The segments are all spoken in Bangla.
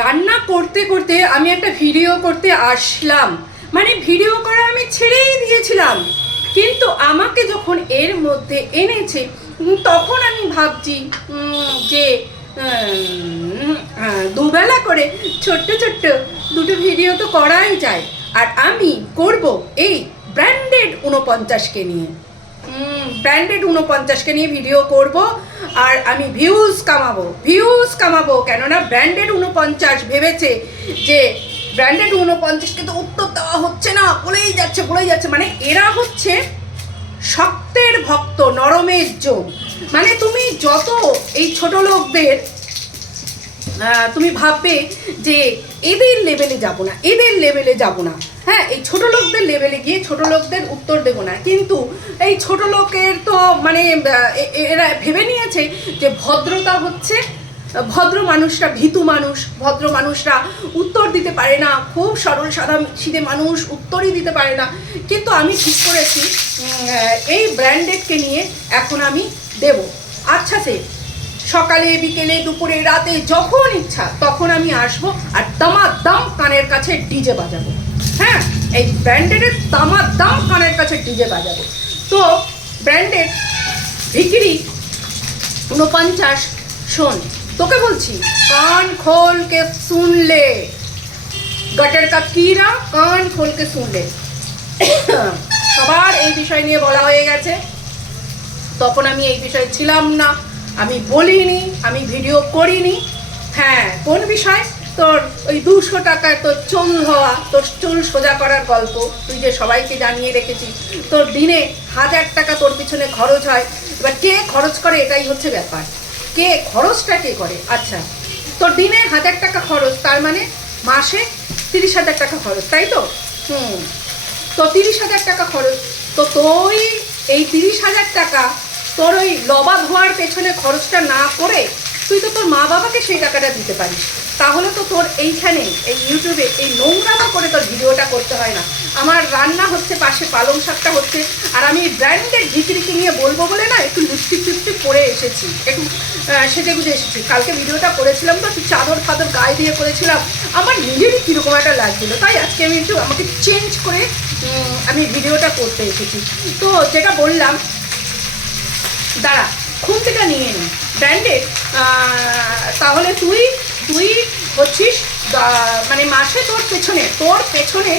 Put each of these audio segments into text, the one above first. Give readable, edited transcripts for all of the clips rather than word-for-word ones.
রান্না করতে করতে আমি একটা ভিডিও করতে আসলাম, মানে ভিডিও করা আমি ছেড়েই দিয়েছিলাম, কিন্তু আমাকে যখন এর মধ্যে এনেছে তখন আমি ভাবছি যে দুবেলা করে ছোট্ট ছোট্ট দুটো ভিডিও তো করাই যায়। আর আমি করব এই ব্র্যান্ডেড 49কে নিয়ে, ব্র্যান্ডেড 49কে নিয়ে ভিডিও করব। আর আমি ভিউজ কামাবো কেননা ব্র্যান্ডেড 49 ভেবেছে যে ব্র্যান্ডেড 49কে তো উত্তর দেওয়া হচ্ছে না, বলেই যাচ্ছে। মানে এরা হচ্ছে শক্তের ভক্ত, নরমের যোগ। মানে তুমি যত এই ছোট লোকদের তুমি ভাববে যে এদের লেভেলে যাব না, হ্যাঁ, এই ছোট লোকদের লেভেলে গিয়ে ছোট লোকদের উত্তর দেব না। কিন্তু এই ছোট লোকের তো মানে এরা ভেবে নিয়েছে যে ভদ্রতা হচ্ছে, ভদ্র মানুষরা ভীতু মানুষ, ভদ্র মানুষরা উত্তর দিতে পারে না, খুব সরল সিধে মানুষ উত্তরই দিতে পারে না। কিন্তু আমি ঠিক করেছি এই ব্র্যান্ডেডকে নিয়ে এখন আমি দেব। আচ্ছা, সে সকালে বিকেলে দুপুরে রাতে যখন ইচ্ছা তখন আমি আসবো আর দামাদাম কানের কাছে ডিজে বাজাবো। হ্যাঁ, এই ব্র্যান্ডেডের দামাদাম কানের কাছে ডিজে বাজাবো। তো ব্র্যান্ডেড ভিকিরি 49, শোন, তোকে বলছি কান খোল কে শুনলে, গটের কা কিরা কান খোল কে শুনলে। সবার এই বিষয় নিয়ে বলা হয়ে গেছে, তখন আমি এই বিষয়ে ছিলাম না, আমি বলিনি, আমি ভিডিও করিনি। হ্যাঁ, কোন বিষয়? তোর ওই 200 টাকায় তোর চুল হওয়া, তোর চুল সোজা করার গল্প তুই যে সবাইকে জানিয়ে রেখেছিস। তোর দিনে 1000 টাকা তোর পিছনে খরচ হয়। এবার কে খরচ করে এটাই হচ্ছে ব্যাপার, কে খরচটা কে করে। আচ্ছা, তোর দিনে 1000 টাকা খরচ, তার মানে মাসে 30,000 টাকা খরচ, তাই তো? তো 30,000 টাকা খরচ, তো তুই এই 30,000 টাকা তোর ওই লবা ধোয়ার পেছনে খরচটা না করে তুই তো তোর মা বাবাকে সেই টাকাটা দিতে পারিস। তাহলে তো তোর এইখানে এই ইউটিউবে এই নোংরামা করে তোর ভিডিওটা করতে হয় না। আমার রান্না হচ্ছে, পাশে পালং শাকটা হচ্ছে, আর আমি ব্র্যান্ডেড ভিকিরিকে নিয়ে বলবো বলে না একটু লিপস্টিক পরে এসেছি, একটু সেজে গুজে এসেছি। কালকে ভিডিওটা করেছিলাম তো একটু চাদর ফাদর গায়ে দিয়ে করেছিলাম, আমার নিজেরই কীরকম একটা লাগছিলো, তাই আজকে আমি একটু আমাকে চেঞ্জ করে আমি ভিডিওটা করতে এসেছি। তো যেটা বললাম, দাঁড়া খুন্তিটা নিয়ে নি ব্র্যান্ডেড। তাহলে তুই হচ্ছিস মানে মাসে তোর পেছনে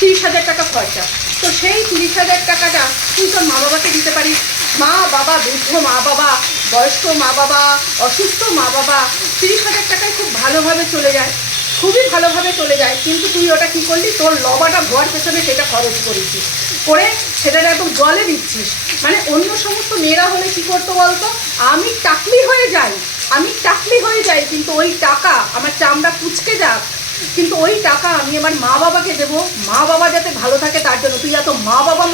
30,000 টাকা খরচা। তো সেই 30,000 টাকাটা তুই তোর মা বাবাকে দিতে পারিস। মা বাবা, বৃদ্ধ মা বাবা, বয়স্ক মা বাবা, অসুস্থ মা বাবা, 30,000 টাকায় খুব ভালোভাবে চলে যায়, খুবই ভালোভাবে চলে যায়। কিন্তু তুই ওটা কী করলি, তোর লবাটা ভোয়ার পেছনে সেটা খরচ করেছিস, করে সেটাটা একদম জলে দিচ্ছিস। মানে অন্য সমস্ত মেয়েরা হলে কী করতো বলতো, আমি টাকলি হয়ে যাই, কিন্তু ওই টাকা আমার চামড়া কুচকে যাক, কিন্তু ওই টাকা আমি আমার মা বাবাকে দেবো, মা বাবা যাতে ভালো থাকে তার জন্য। তুই এত মা বাবা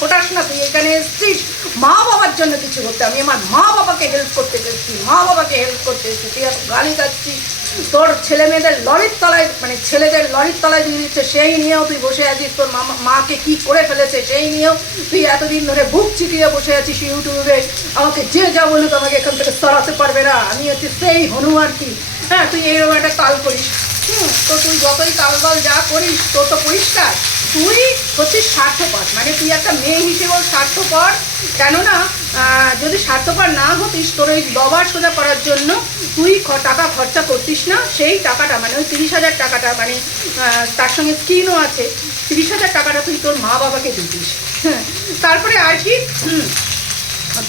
ফোটাস না, তুই এখানে এসছিস মা বাবার জন্য কিছু করতে, আমি আমার মা বাবাকে হেল্প করতে এসেছি, তুই এত গালি খাচ্ছিস, তোর ছেলে মেয়েদের লরির তলায়, মানে ছেলেদের লরির তলায় দিয়ে দিচ্ছে, সেই নিয়েও তুই বসে আছিস, তোর মাকে কি করে ফেলেছে সেই নিয়েও তুই এতদিন ধরে বুক চিটিয়ে বসে আছিস ইউটিউবে। আমাকে যে যা বলুক আমাকে এখান থেকে সরাতে পারবে না, আমি হচ্ছে সেই হনুমান কি। হ্যাঁ, তুই এইরকম একটা তাল করিস। তো তুই যতই তালবাল যা করিস তোর তো পরিষ্কার, তুই হচ্ছিস স্বার্থপর। মানে তুই একটা মেয়ে হিসেবেও স্বার্থপর, কেননা যদি স্বার্থপর না হতিস তোর ওই লবার সোজা করার জন্য তুই টাকা খরচা করতিস না। সেই টাকাটা মানে ওই 30,000 টাকাটা, মানে তার সঙ্গে স্কিনও আছে, 30,000 টাকাটা তুই তোর মা বাবাকে দিতিস। হ্যাঁ, তারপরে আর কি,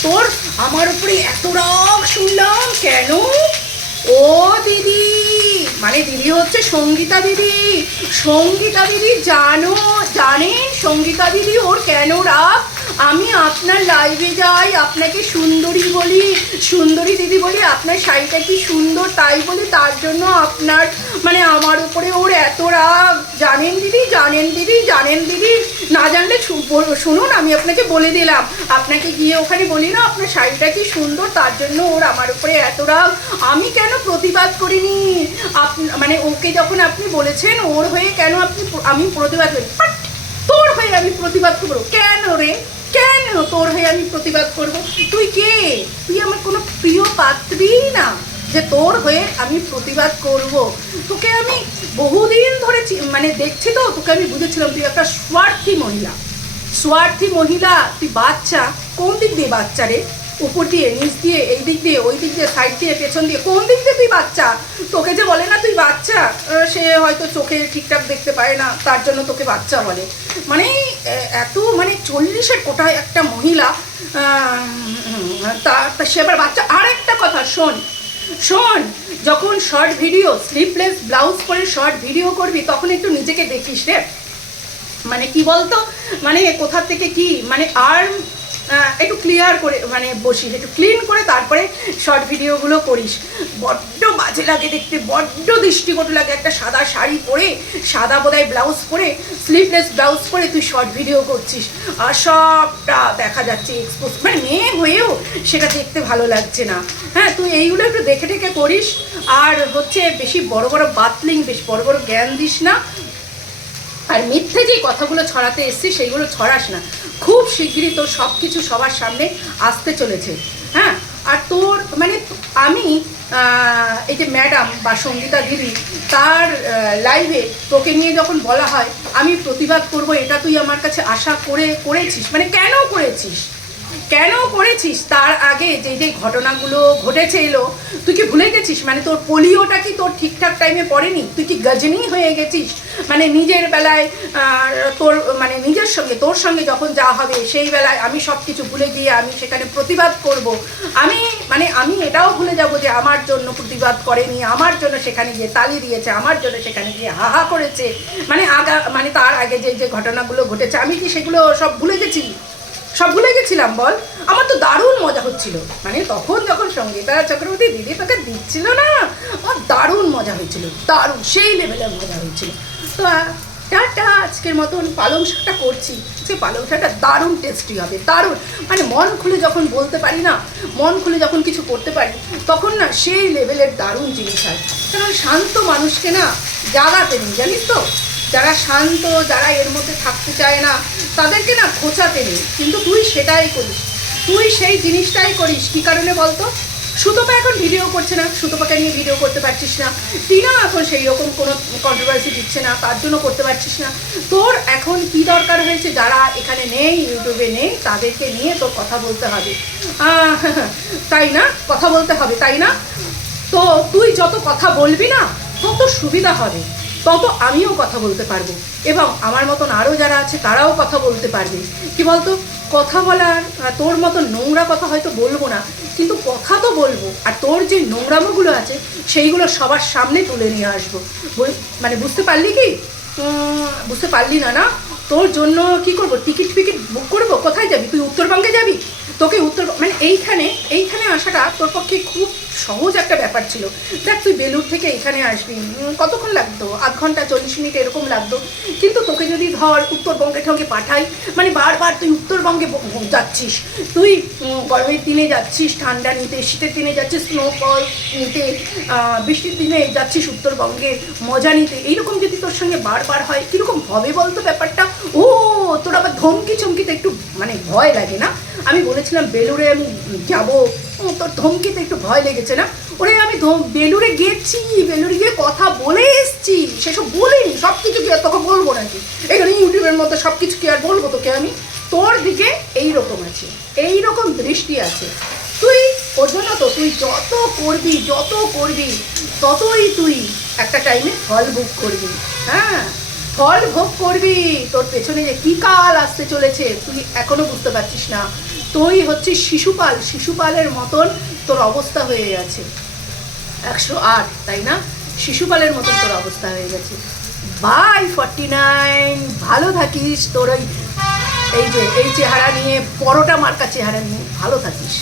তোর আমার উপরে এত রাগ শুনলাম কেন? ও দিদি, মানে দিদি হচ্ছে সঙ্গীতা দিদি, জানেন সঙ্গীতা দিদি ওর কেন রাগ? আমি আপনার লাইভে যাই, আপনাকে সুন্দরী দিদি বলি, আপনার শাড়িটা কি সুন্দর তাই বলি, তার জন্য আপনার মানে আমার উপরে ওর এত রাগ। জানেন দিদি, না জানলে শুনুন, আমি আপনাকে বলে দিলাম, আপনাকে গিয়ে ওখানে বলি না আপনার শাড়িটা কি সুন্দর, তার জন্য ওর আমার উপরে এত রাগ। আমি কেন প্রতিবাদ করিনি? মানে ওকে যখন আপনি বলেছেন ওর হয়ে কেন আমি প্রতিবাদ করি? তোর হয়ে আমি প্রতিবাদ করবো কেন রে? কেন তোর হয়ে আমি প্রতিবাদ করবো? তুই কে? তুই আমার কোনো প্রিয় পাত্রী না, যে তোর হয়ে আমি প্রতিবাদ করব। তোকে আমি বহুদিন ধরে মানে দেখছি, তো তোকে আমি বুঝেছিলাম তুই একটা স্বার্থী মহিলা, স্বার্থী মহিলা। তুই বাচ্চা, কোন দিক দিয়ে বাচ্চা রে? উপর দিয়ে, নিচ দিয়ে, এই দিক দিয়ে, ওই দিক দিয়ে, সাইড দিয়ে, পেছন দিয়ে, কোন দিক দিয়ে তুই বাচ্চা? তোকে যে বলে না তুই বাচ্চা, সে হয়তো চোখে ঠিকঠাক দেখতে পায় না, তার জন্য তোকে বাচ্চা বলে। মানে এত মানে 40-এর কোটায় একটা মহিলা, তা সে আবার বাচ্চা। আর একটা কথা শোন, যখন শর্ট ভিডিও, স্লিভলেস ব্লাউজ পরে শর্ট ভিডিও করবি, তখন একটু নিজেকে দেখিস রে। মানে কি বলতো, মানে কোথা থেকে কি মানে আর্ম একটু ক্লিয়ার করে মানে বসিস, একটু ক্লিন করে তারপরে শর্ট ভিডিওগুলো করিস। বড্ড বাজে লাগে দেখতে, বড্ড দৃষ্টিকটু লাগে। একটা সাদা শাড়ি পরে, সাদা বোধহয় ব্লাউজ পরে, স্লিভলেস ব্লাউজ পরে তুই শর্ট ভিডিও করছিস, আর সবটা দেখা যাচ্ছে এক্সপোজ। মানে মেয়ে হয়েও সেটা দেখতে ভালো লাগছে না। হ্যাঁ, তুই এইগুলো একটু দেখে দেখে করিস। আর হচ্ছে বেশি বড় বড় বাতলিং, বেশি বড় বড় জ্ঞান দিস না। আর মিথ্যে যে কথাগুলো ছড়াতে এসছিস সেইগুলো ছড়াস না। খুব শিগগিরই তোর সব কিছু সবার সামনে আসতে চলেছে। হ্যাঁ, আর তোর মানে আমি এই যে ম্যাডাম বা সঙ্গীতা দিদি, তার লাইভে তোকে নিয়ে যখন বলা হয় আমি প্রতিবাদ করব, এটা তুই আমার কাছে আশা করেছিস। মানে কেন করেছিস? তার আগে যে ঘটনাগুলো ঘটেছে এলো, তুই কি ভুলে গেছিস? মানে তোর পোলিওটা কি তোর ঠিকঠাক টাইমে পড়েনি? তুই কি গজনি হয়ে গেছিস? মানে নিজের বেলায় তোর মানে নিজের সঙ্গে, তোর সঙ্গে যখন যা হবে সেই বেলায় আমি সব কিছু ভুলে গিয়ে আমি সেখানে প্রতিবাদ করব। আমি এটাও ভুলে যাব যে আমার জন্য প্রতিবাদ করেনি, আমার জন্য সেখানে গিয়ে তালি দিয়েছে, আমার জন্য সেখানে গিয়ে হাহা করেছে। মানে তার আগে যে ঘটনাগুলো ঘটেছে, আমি কি সেগুলো সব ভুলে গেছিলাম বল? আমার তো দারুণ মজা হচ্ছিল। মানে তখন যখন সঙ্গীতা চক্রবর্তী দিদি তোকে দিচ্ছিল না, আমার দারুণ মজা হয়েছিল, দারুণ সেই লেভেলের মজা হয়েছিল। তো টাটা, আজকের মতন পালং শাকটা করছি, যে পালং শাকটা দারুণ টেস্টি হবে, দারুণ। মানে মন খুলে যখন বলতে পারি না, মন খুলে যখন কিছু করতে পারি, তখন না সেই লেভেলের দারুণ জিনিস হয়। কারণ শান্ত মানুষকে না জাগাতে নেই, জানিস তো? যারা শান্ত, যারা এর মধ্যে থাকতে চায় না, তাদেরকে না খোঁচাতে নেই। কিন্তু তুই সেটাই করিস, তুই সেই জিনিসটাই করিস। কী কারণে বলতো? সুতপা এখন ভিডিও করছে না, সুতপাকে নিয়ে ভিডিও করতে পারছিস না। টিনা এখন সেই রকম কোনো কন্ট্রোভার্সি দিচ্ছে না, তার জন্য করতে পারছিস না। তোর এখন কি দরকার হয়েছে? যারা এখানে নেই, ইউটিউবে নেই, তাদেরকে নিয়ে তোর কথা বলতে হবে, তাই না? কথা বলতে হবে, তাই না? তো তুই যত কথা বলবি না, তত সুবিধা হবে, তত আমিও কথা বলতে পারবো, এবং আমার মতন আরও যারা আছে তারাও কথা বলতে পারবে। কি বলতো, কথা বলার, তোর মতো নোংরা কথা হয়তো বলবো না, কিন্তু কথা তো বলবো। আর তোর যে নোংরামোগুলো আছে সেইগুলো সবার সামনে তুলে নিয়ে আসবো। মানে বুঝতে পারলি কি? বুঝতে পারলি না? না, তোর জন্য কি করব, টিকিট বুক করবো। কোথায় যাবি তুই? উত্তরবঙ্গে যাবি? তোকে মানে এইখানে আসাটা তোর পক্ষে খুব সহজ একটা ব্যাপার ছিল। দেখ, তুই বেলুড় থেকে এখানে আসবি, কতক্ষণ লাগতো? আধ ঘন্টা 40 মিনিট এরকম লাগতো। কিন্তু তোকে যদি ধর উত্তরবঙ্গে পাঠাই, মানে বারবার তুই উত্তরবঙ্গে যাচ্ছিস, তুই গরমের দিনে যাচ্ছিস ঠান্ডা নিতে, শীতের দিনে যাচ্ছিস স্নোফল নিতে, বৃষ্টির দিনে যাচ্ছিস উত্তরবঙ্গে মজা নিতে। এইরকম যদি তোর সঙ্গে বারবার হয়, কীরকম হবে বলতো ব্যাপারটা? ও, তোর আবার ধমকি চমকিতে একটু মানে ভয় লাগে না? আমি বলেছিলাম বেলুড়ে আমি যাবো, তোর ধমকিতে একটু ভয় লেগেছে না? ওরে, আমি বেলুড়ে গেছি, বেলুড়ে গিয়ে কথা বলে এসছি, সেসব বলিনি। সব কিছু কি আর তোকে বলবো নাকি? এখানে ইউটিউবের মধ্যে সব কিছু কি আর বলবো তোকে আমি? তোর দিকে এইরকম আছে, এইরকম দৃষ্টি আছে। তুই ওর জন্য তো তুই যত করবি ততই তুই একটা টাইমে ফল ভোগ করবি। হ্যাঁ, ফল ভোগ করবি। তোর পেছনে যে কী কাল আসতে চলেছে তুই এখনো বুঝতে পারছিস না। তুই হচ্ছিস শিশুপালের মতন তোর অবস্থা হয়ে গেছে। 108, তাই না? শিশুপালের মতন তোর অবস্থা হয়ে গেছে। বাই 49, ভালো থাকিস। তোর এই চেহারা নিয়ে, পরোটা মার্কা চেহারা নিয়ে ভালো থাকিস।